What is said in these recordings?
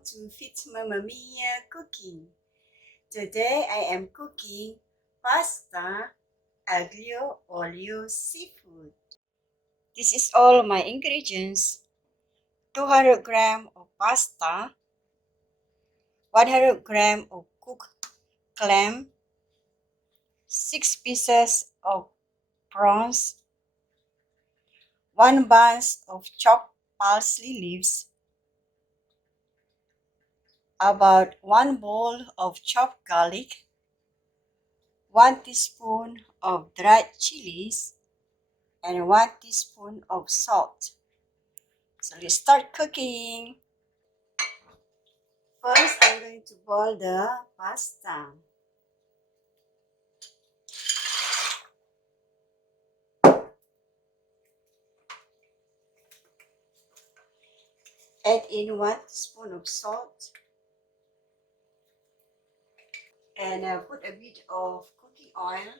welcome to Fit Mamamia Cooking. Today I am cooking pasta Aglio Olio seafood. This is all my ingredients. 200 grams of pasta, 100 grams of cooked clam, 6 pieces of prawns, 1 bunch of chopped parsley leaves, about 1 bowl of chopped garlic, 1 teaspoon of dried chilies, and 1 teaspoon of salt. So let's start cooking. First, I'm going to boil the pasta. Add in 1 teaspoon of salt and put a bit of cooking oil.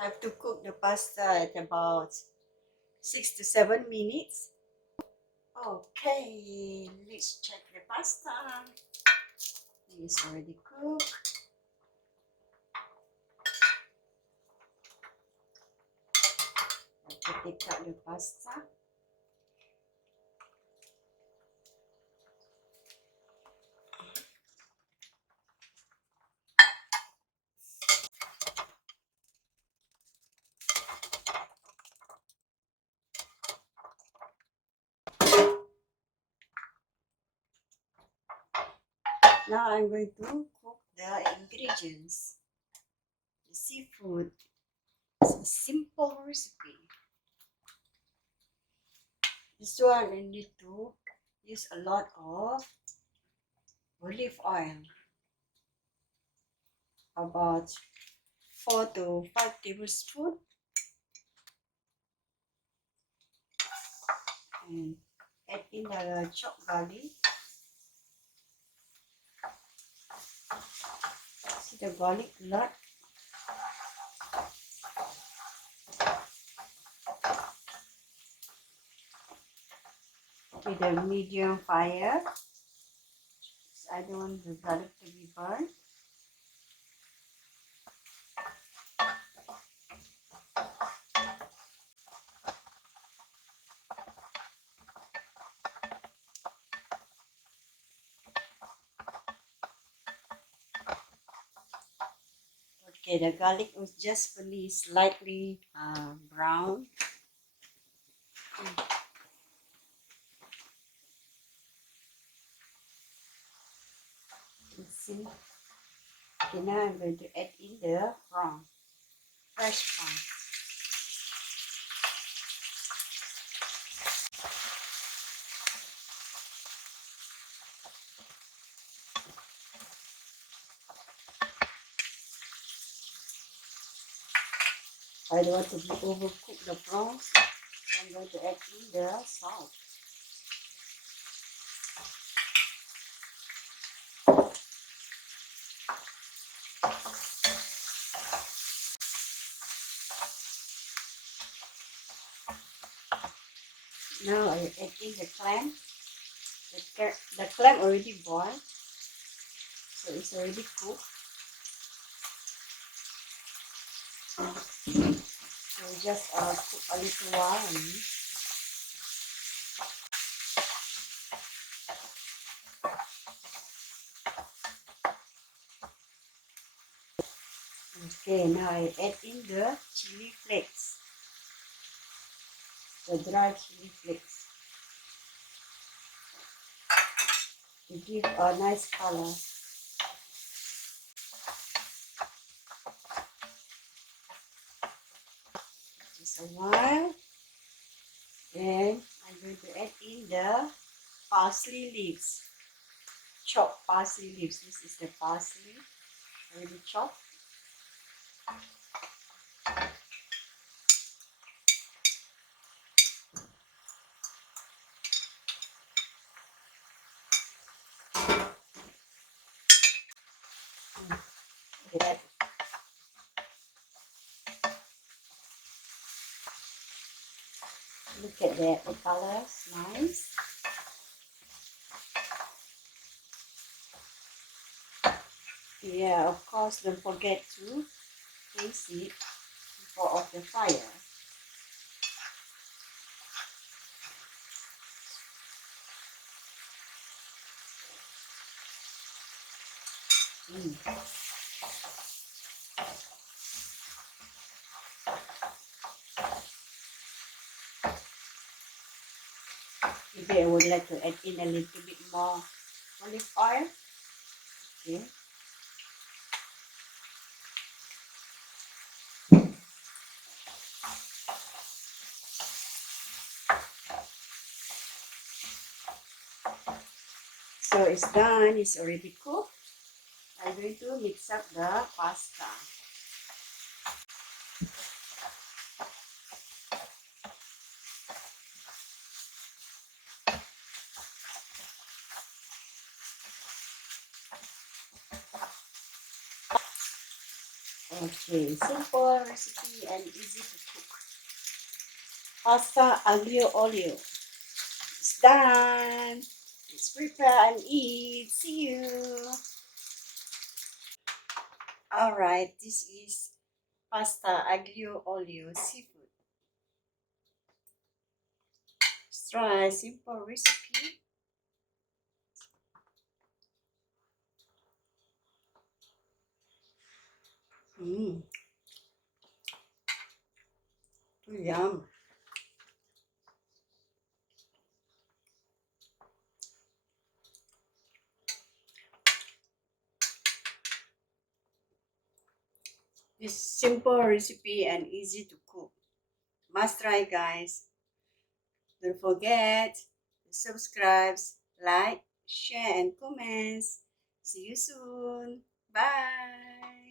I have to cook the pasta at about 6 to 7 minutes. Okay, let's check the pasta. It's already cooked. I have to take out the pasta. Now I'm going to cook the ingredients. The seafood. It's a simple recipe. This one I need to use a lot of olive oil. About 4 to 5 tablespoons. And add in the chopped garlic. See the garlic a lot. With a medium fire. So I don't want the garlic to be burned. Okay, the garlic was just only slightly brown. See. Okay, now I'm going to add in the prawn, fresh prawn. I don't want to be overcook the prawns, so I'm going to add in the salt. Now I add in the clam. The clam already boiled, so it's already cooked. So just cook a little while. Okay, now I add in the chili flakes, the dry chili flakes, to give a nice color. Just a while. Then I'm going to add in the parsley leaves, chopped parsley leaves. This is the parsley. already chopped. Look at that. Look at that, the colors, nice. Yeah, of course, don't forget to place it before of the fire. Maybe I would like to add in a little bit more olive oil. Okay. So it's done, it's already cooked. I'm going to mix up the pasta. Okay, simple recipe and easy to cook. Pasta aglio olio. It's done. Let's prepare and eat. See you. Alright, this is pasta aglio olio seafood. Let's try a simple recipe. Yum. This simple recipe and easy to cook. Must try, guys. Don't forget to subscribe, like, share, and comments. See you soon. Bye.